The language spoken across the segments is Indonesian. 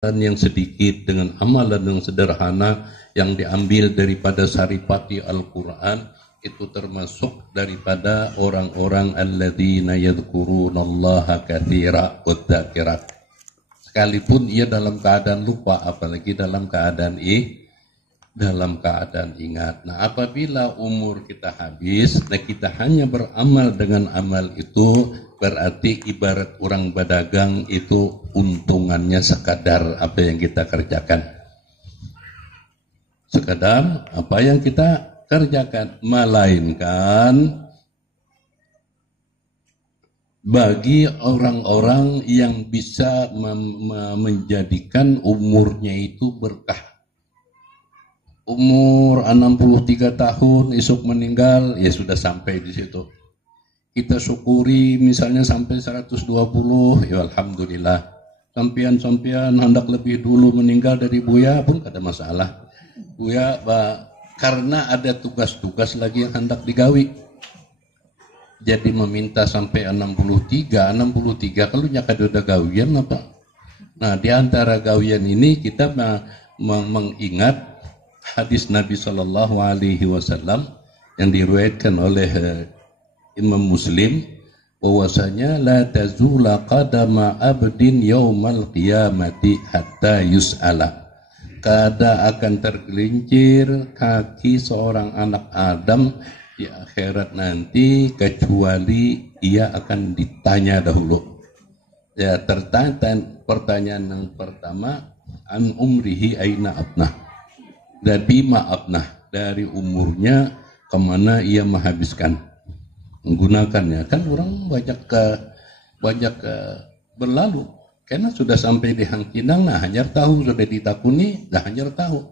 yang sedikit dengan amalan yang sederhana yang diambil daripada saripati Al-Quran, itu termasuk daripada orang-orang alladzina yadhkurunallaha katsira wadzakirat. Sekalipun ia dalam keadaan lupa, apalagi dalam keadaan ingat. Nah, apabila umur kita habis dan kita hanya beramal dengan amal itu, berarti ibarat orang berdagang itu untungannya sekadar apa yang kita kerjakan. Sekadar apa yang kita kerjakan, melainkan bagi orang-orang yang bisa menjadikan umurnya itu berkah. Umur 63 tahun, esok meninggal, ya sudah sampai di situ. Kita syukuri misalnya sampai 120, ya alhamdulillah. Sampian hendak lebih dulu meninggal dari Buya pun tidak ada masalah. Buya, karena ada tugas-tugas lagi yang hendak digawi. Jadi meminta sampai 63 kalau nyakad udah gawian apa? Nah, di antara gawian ini kita mengingat hadis Nabi Shallallahu Alaihi Wasallam yang diriwayatkan oleh Imam Muslim, bahwasanya la tazula qadama abdin yaumal qiyamati hatta yus'ala. Kada akan tergelincir kaki seorang anak Adam di akhirat nanti kecuali ia akan ditanya dahulu. Ya, pertanyaan yang pertama, an umrihi aina abnah. Dari maafnah, dari umurnya kemana ia menghabiskan menggunakannya. Kan orang banyak berlalu karena sudah sampai di hangkinang, nah hanyar tahu sudah ditakuni, dah hanyar tahu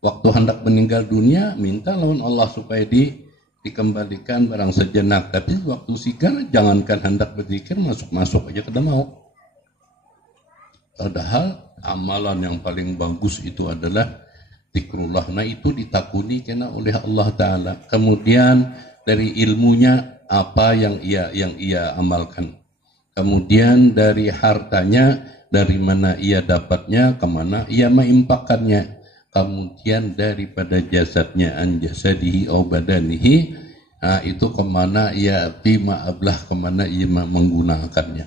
waktu hendak meninggal dunia minta lawan Allah supaya dikembalikan barang sejenak. Tapi waktu sigar jangankan hendak berzikir, masuk aja kada mau. Padahal amalan yang paling bagus itu adalah zikrullah. Nah, itu ditakuni kena oleh Allah Ta'ala. Kemudian dari ilmunya apa yang ia amalkan. Kemudian dari hartanya, dari mana ia dapatnya, kemana ia menginfakkannya. Kemudian daripada jasadnya, an jasadihi au badanihi, nah, itu kemana ia kemana ia menggunakannya.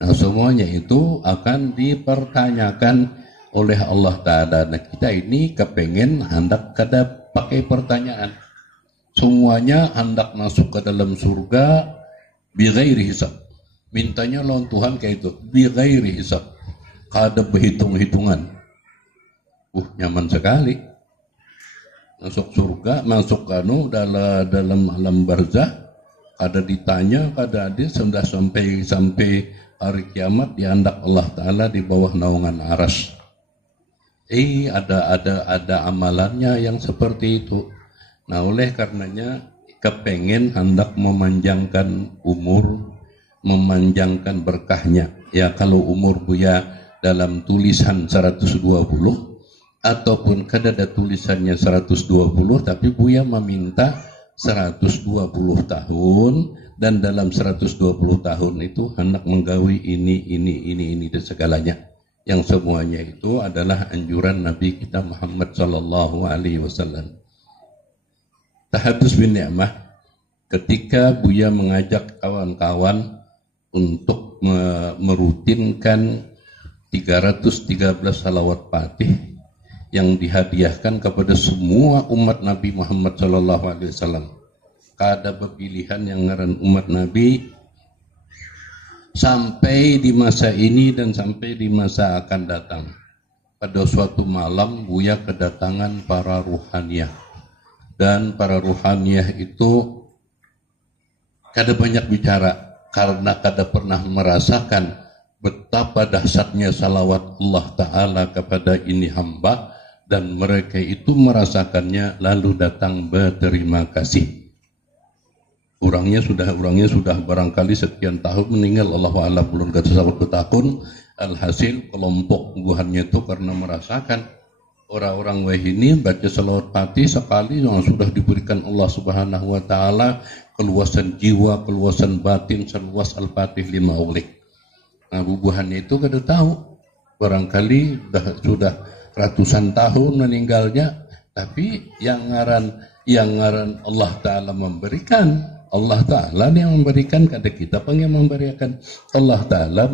Nah, semuanya itu akan dipertanyakan oleh Allah Ta'ala. Nah, kita ini kepengen hendak kada pakai pertanyaan. Semuanya hendak masuk ke dalam surga bighairi hisab. Mintanya lawan Tuhan kayak itu, bighairi hisab. Kada berhitung-hitungan. Nyaman sekali. Masuk surga, masuk dalam alam barzah, kada ditanya, kada ada, sudah sampai hari kiamat diandak Allah Ta'ala di bawah naungan aras. Ada amalannya yang seperti itu. Nah, oleh karenanya kepengen hendak memanjangkan umur, memanjangkan berkahnya. Ya, kalau umur Buya dalam tulisan 120 ataupun kada ada tulisannya 120, tapi Buya meminta 120 tahun, dan dalam 120 tahun itu hendak menggawi ini dan segalanya. Yang semuanya itu adalah anjuran Nabi kita Muhammad sallallahu alaihi wasallam. Tahadus bin ni'mah, ketika Buya mengajak kawan-kawan untuk merutinkan 313 salawat fatih yang dihadiahkan kepada semua umat Nabi Muhammad sallallahu alaihi wasallam. Kada berpilihan yang ngaran umat Nabi sampai di masa ini dan sampai di masa akan datang. Pada suatu malam Buya kedatangan para ruhaniyah, dan para ruhaniyah itu kada banyak bicara karena kada pernah merasakan betapa dahsyatnya salawat Allah Ta'ala kepada ini hamba, dan mereka itu merasakannya lalu datang berterima kasih. Orangnya sudah barangkali sekian tahun meninggal, Allahu a'lam, belum kata sahabat tahun. Alhasil kelompok buahannya itu karena merasakan orang-orang ini baca salawat fatih sekali yang sudah diberikan Allah Subhanahu wa taala keluasan jiwa, keluasan batin, seluas Al-Fatih 5 ulik. Nah, bubuhannya itu kada tahu barangkali sudah ratusan tahun meninggalnya, tapi yang ngaran Allah Ta'ala memberikan. Allah Ta'ala yang memberikan, kada kita pengen memberikan. Allah Ta'ala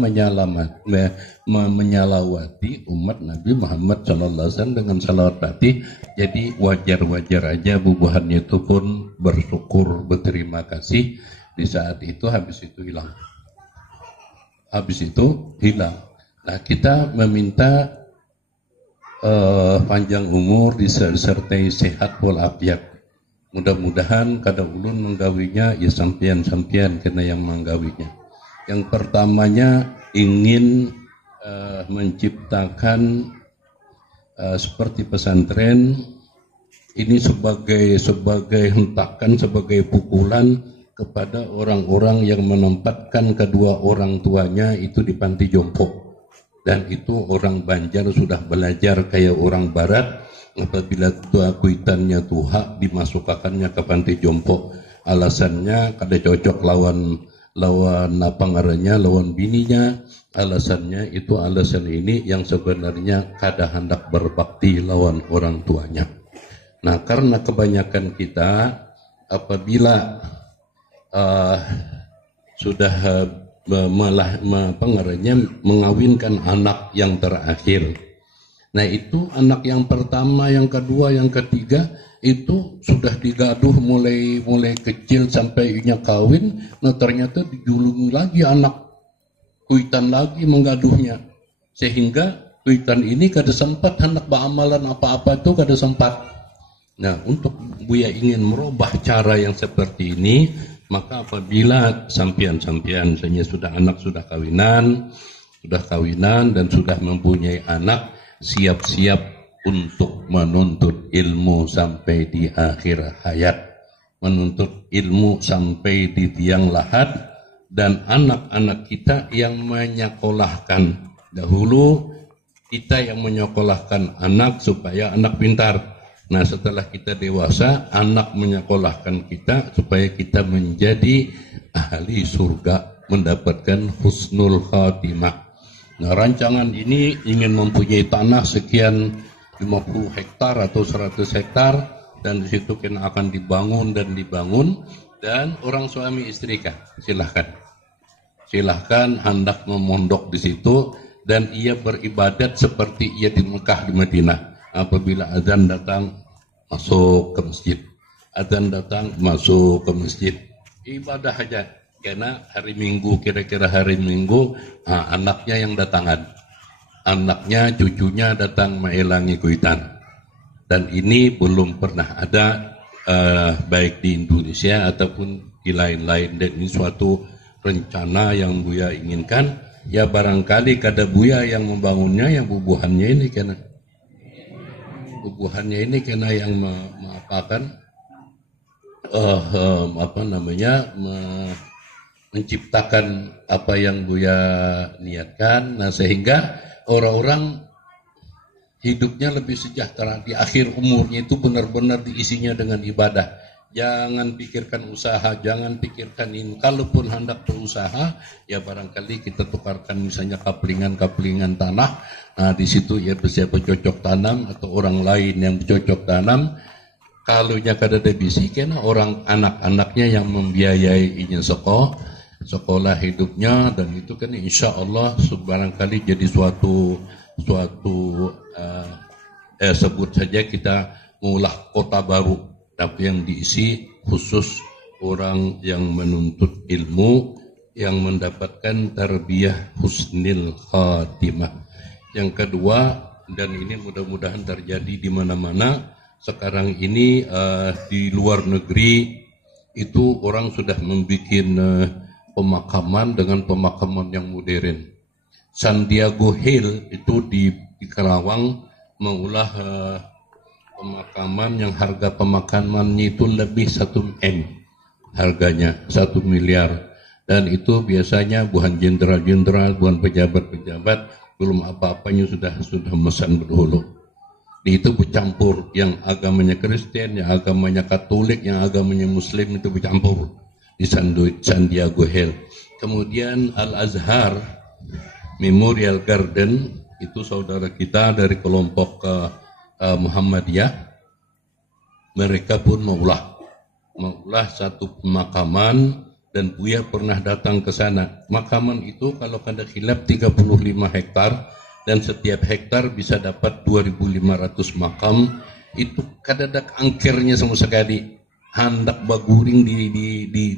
menyalawati umat Nabi Muhammad SAW dengan salawat fatih. Jadi wajar-wajar aja bubuhannya itu pun bersyukur, berterima kasih. Di saat itu habis itu hilang. Nah, kita meminta panjang umur disertai sehat walafiat. Mudah-mudahan kada ulun menggawinya ya sampian-sampian kena yang menggawinya. Yang pertamanya ingin menciptakan seperti pesantren ini sebagai hentakan, sebagai pukulan kepada orang-orang yang menempatkan kedua orang tuanya itu di panti jompo. Dan itu orang Banjar sudah belajar kayak orang Barat. Apabila tua kuitannya tuha dimasukkannya ke panti jompo, alasannya kada cocok lawan apa ngarannya, lawan bininya. Alasannya itu alasan ini yang sebenarnya kada hendak berbakti lawan orang tuanya. Nah, karena kebanyakan kita apabila sudah mengawinkan anak yang terakhir. Nah, itu anak yang pertama, yang kedua, yang ketiga itu sudah digaduh mulai kecil sampai inya kawin. Nah, ternyata dijulungi lagi anak kuitan lagi menggaduhnya, sehingga kuitan ini kada sempat hendak beramalan apa-apa itu kada sempat. Nah, untuk Buya ingin merubah cara yang seperti ini, maka apabila sampian saya sudah kawinan dan sudah mempunyai anak, siap-siap untuk menuntut ilmu sampai di akhir hayat, menuntut ilmu sampai di tiang lahat, dan anak-anak kita yang menyekolahkan. Dahulu kita yang menyekolahkan anak supaya anak pintar. Nah, setelah kita dewasa, anak menyekolahkan kita supaya kita menjadi ahli surga, mendapatkan husnul khatimah. Nah, rancangan ini ingin mempunyai tanah sekian 50 hektar atau 100 hektar, dan di situ kena akan dibangun, dan orang suami istri kah? Silahkan hendak memondok di situ, dan ia beribadat seperti ia di Mekah, di Madinah. Apabila azan datang, masuk ke masjid. Azan datang, masuk ke masjid. Ibadah aja. Karena kira-kira hari Minggu, anaknya yang datangan. Anaknya, cucunya datang mengelangi kuitan. Dan ini belum pernah ada, baik di Indonesia ataupun di lain-lain. Dan ini suatu rencana yang Buya inginkan. Ya barangkali kada Buya yang membangunnya, yang bubuhannya ini kena. Bubuhannya ini kena yang menciptakan apa yang Buya niatkan. Nah, sehingga orang-orang hidupnya lebih sejahtera di akhir umurnya itu benar-benar diisinya dengan ibadah. Jangan pikirkan usaha, jangan pikirkan ini. Kalaupun hendak berusaha, ya barangkali kita tukarkan misalnya kaplingan tanah. Nah, di situ ya siapa cocok tanam atau orang lain yang cocok tanam. Kalau nya kada ada bisi, kena orang anak-anaknya yang membiayai inya sekolah hidupnya, dan itu kan insya Allah barangkali jadi suatu sebut saja kita mengulah kota baru, tapi yang diisi khusus orang yang menuntut ilmu, yang mendapatkan tarbiyah husnil khatimah. Yang kedua, dan ini mudah-mudahan terjadi di mana-mana sekarang ini, di luar negeri itu orang sudah membuat pemakaman dengan pemakaman yang modern. Santiago Hill itu di Karawang mengulah pemakaman yang harga pemakamannya itu lebih 1 M harganya, 1 miliar. Dan itu biasanya bukan jenderal-jenderal, bukan pejabat-pejabat, belum apa-apanya sudah mesan berdahulu. Itu bercampur, yang agamanya Kristen, yang agamanya Katolik, yang agamanya Muslim, itu bercampur di Santiago Hill. Kemudian Al-Azhar Memorial Garden itu saudara kita dari kelompok Muhammadiyah. Mereka pun maulah satu pemakaman, dan Buya pernah datang ke sana. Makaman itu kalau kada khilaf 35 hektar, dan setiap hektar bisa dapat 2.500 makam. Itu kadadak angkernya sama sekali. Hendak baguring di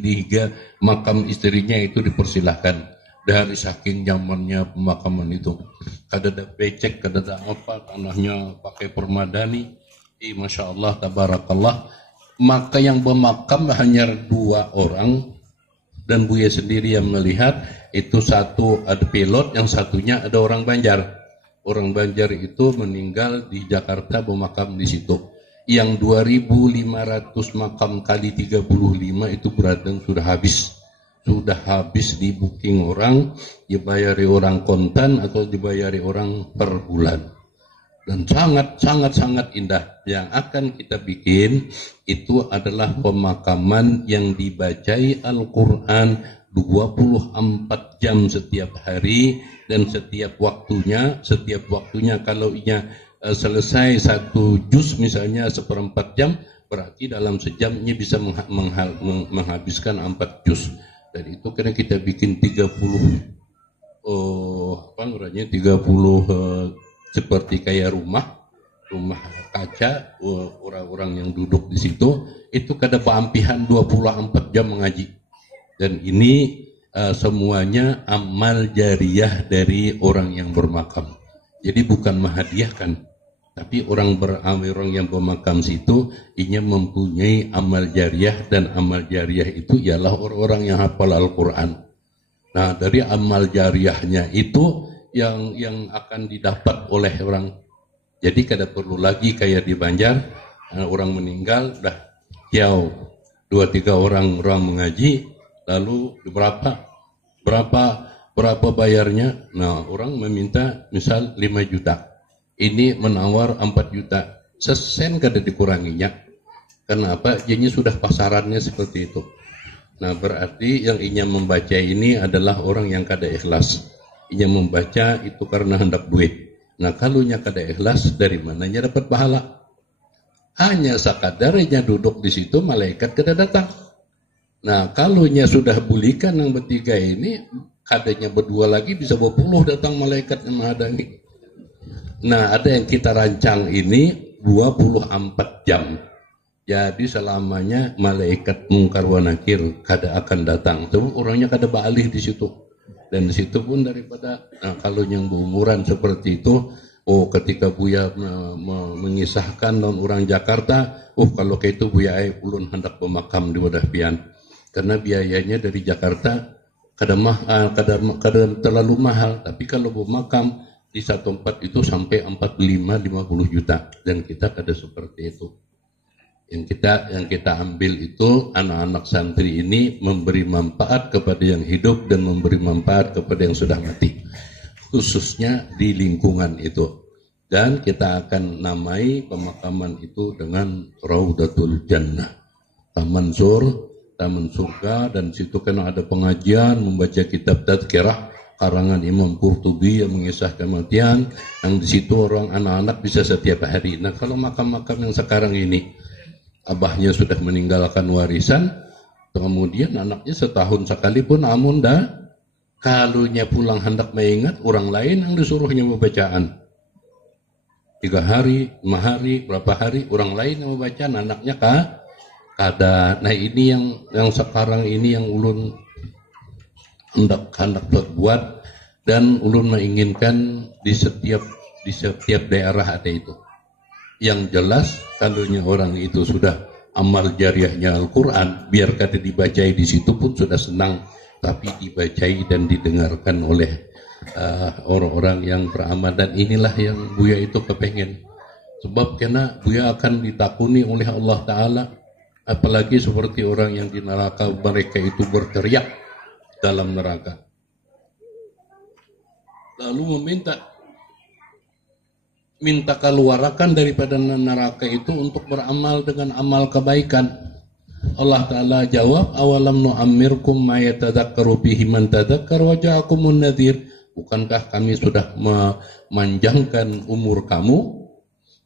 higa makam istrinya itu dipersilahkan. Dari saking nyamannya pemakaman itu. Kadadak becek, kadadak apa, tanahnya pakai permadani. Masya Allah, tabarakallah. Maka yang bermakam hanya 2 orang, dan Buya sendiri yang melihat. Itu satu ada pilot, yang satunya ada orang Banjar. Orang Banjar itu meninggal di Jakarta, bermakam di situ. Yang 2.500 makam kali 35 itu berarti sudah habis. Sudah habis di booking orang, dibayari orang kontan atau dibayari orang per bulan. Dan sangat indah. Yang akan kita bikin itu adalah pemakaman yang dibacai Al-Quran 24 jam setiap hari, dan setiap waktunya kalau selesai 1 juz misalnya 1/4 jam, berarti dalam sejam ini bisa menghabiskan 4 juz. Dan itu karena kita bikin 30 seperti kayak rumah kaca, orang-orang yang duduk di situ itu kada paampihan 24 jam mengaji. Dan ini semuanya amal jariah dari orang yang bermakam. Jadi bukan menghadiahkan, tapi orang yang bermakam situ ini mempunyai amal jariah, dan amal jariah itu ialah orang-orang yang hafal Al-Quran. Nah, dari amal jariahnya itu yang akan didapat oleh orang. Jadi kada perlu lagi kayak di Banjar, orang meninggal dah jauh 2-3 orang mengaji, lalu berapa bayarnya? Nah, orang meminta misal 5 juta. Ini menawar 4 juta. Sesen kada dikuranginya. Kenapa? Jadi sudah pasarannya seperti itu. Nah, berarti yang ingin membaca ini adalah orang yang kada ikhlas. Ingin membaca itu karena hendak duit. Nah, kalau nya kada ikhlas, dari mananya dapat pahala? Hanya sakadarnya duduk di situ, malaikat kada datang. Nah, kalau nya sudah bulikan yang bertiga ini, kadanya berdua lagi bisa 20 datang malaikat yang menghadang. Nah, ada yang kita rancang ini 24 jam. Jadi selamanya malaikat mungkar wa nakir kada akan datang. Sebab orangnya kada baalih di situ. Dan di situ pun daripada kalau yang berumuran seperti itu, ketika Buya mengisahkan dan orang Jakarta, kalau kayak itu Buya ulun hendak bermakam di Wadah Pian. Karena biayanya dari Jakarta kada terlalu mahal, tapi kalau bermakam di satu tempat itu sampai 45-50 juta, dan kita kada seperti itu. Yang kita ambil itu anak-anak santri ini memberi manfaat kepada yang hidup dan memberi manfaat kepada yang sudah mati, khususnya di lingkungan itu. Dan kita akan namai pemakaman itu dengan Raudatul Jannah, taman surga. Dan situ kan ada pengajian, membaca kitab tazkirah karangan Imam Qurtubi yang mengisahkan kematian, yang di situ orang anak-anak bisa setiap hari. Nah, kalau makam-makam yang sekarang ini abahnya sudah meninggalkan warisan, kemudian anaknya setahun sekali pun amun dah, kalunya pulang hendak mengingat, orang lain yang disuruhnya membacaan 3 hari, 5 hari, berapa hari, orang lain yang membacaan, anaknya kada. Nah, ini yang sekarang ini yang ulun hendak berbuat, dan ulun menginginkan di setiap daerah ada itu. Yang jelas kalunya orang itu sudah amal jariahnya Al-Quran, biar kada dibacai di situ pun sudah senang, tapi dibacai dan didengarkan oleh orang-orang yang beramal. Dan inilah yang Buya itu kepengen, sebab karena Buya akan ditakuni oleh Allah Ta'ala, apalagi seperti orang yang di neraka, mereka itu berteriak dalam neraka, lalu minta keluarakan daripada neraka itu untuk beramal dengan amal kebaikan. Allah Ta'ala jawab, awalam nu'ammirkum ma yatadzakkaru bihi man tadzakkar wa ja'akumun nadhir Bukankah kami sudah memanjangkan umur kamu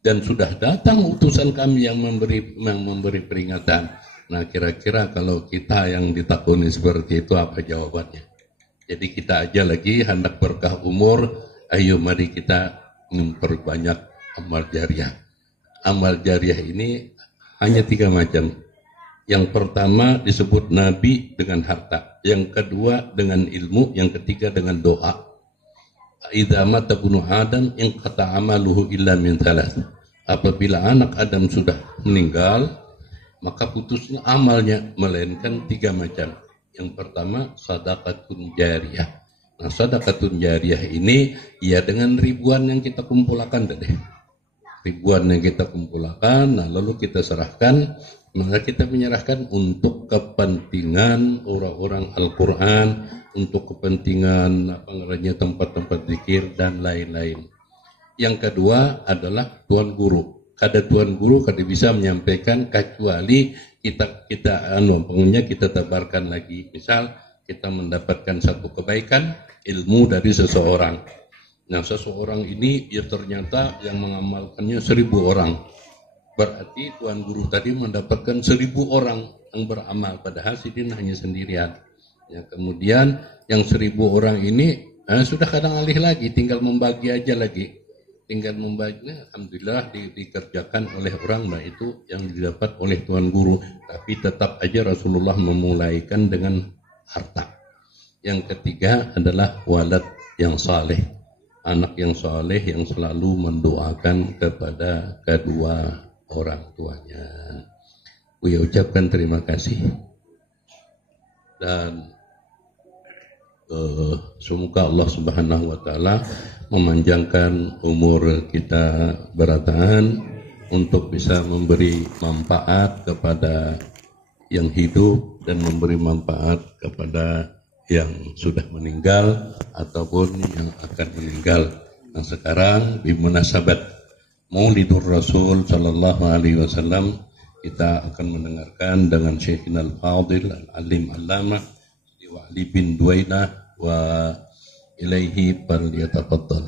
dan sudah datang utusan kami yang memberi peringatan. Nah, kira-kira kalau kita yang ditakuni seperti itu apa jawabannya? Jadi kita aja lagi hendak berkah umur, ayo mari kita memperbanyak amal jariah. Amal jariah ini hanya 3 macam. Yang pertama disebut nabi dengan harta, yang kedua dengan ilmu, yang ketiga dengan doa. Idza mata bunu Adam in qata amaluhu illa min thalath. Apabila anak Adam sudah meninggal, maka putusnya amalnya, melainkan 3 macam. Yang pertama sadaqatun jariyah. Nah, sadaqatun jariyah ini ya dengan ribuan yang kita kumpulkan tadi. Ribuan yang kita kumpulkan, nah lalu kita serahkan, maka kita menyerahkan untuk kepentingan orang-orang Al-Quran, untuk kepentingan tempat-tempat zikir dan lain-lain. Yang kedua adalah tuan guru. Kada tuan guru kada bisa menyampaikan kecuali kita pengennya kita tebarkan lagi. Misal kita mendapatkan satu kebaikan ilmu dari seseorang. Nah, seseorang ini ya ternyata yang mengamalkannya 1000 orang. Berarti tuan guru tadi mendapatkan 1000 orang yang beramal, padahal sidin hanya sendirian. Ya, kemudian yang 1000 orang ini sudah kadang alih lagi, tinggal membagi aja lagi. Tinggal membaginya, alhamdulillah dikerjakan oleh orang, nah itu yang didapat oleh tuan guru. Tapi tetap aja Rasulullah memulaikan dengan harta. Yang ketiga adalah walad yang saleh, anak yang saleh yang selalu mendoakan kepada kedua orang tuanya. Buya ucapkan terima kasih dan semoga Allah Subhanahu wa taala memanjangkan umur kita berataan untuk bisa memberi manfaat kepada yang hidup dan memberi manfaat kepada yang sudah meninggal ataupun yang akan meninggal. Nah, sekarang di munasabat Maulidur Rasul sallallahu alaihi wasallam kita akan mendengarkan dengan Syekhina Al-Fadil Al-Alim Allamah Ali bin Duwainah wa ilaihi falyatafaddal.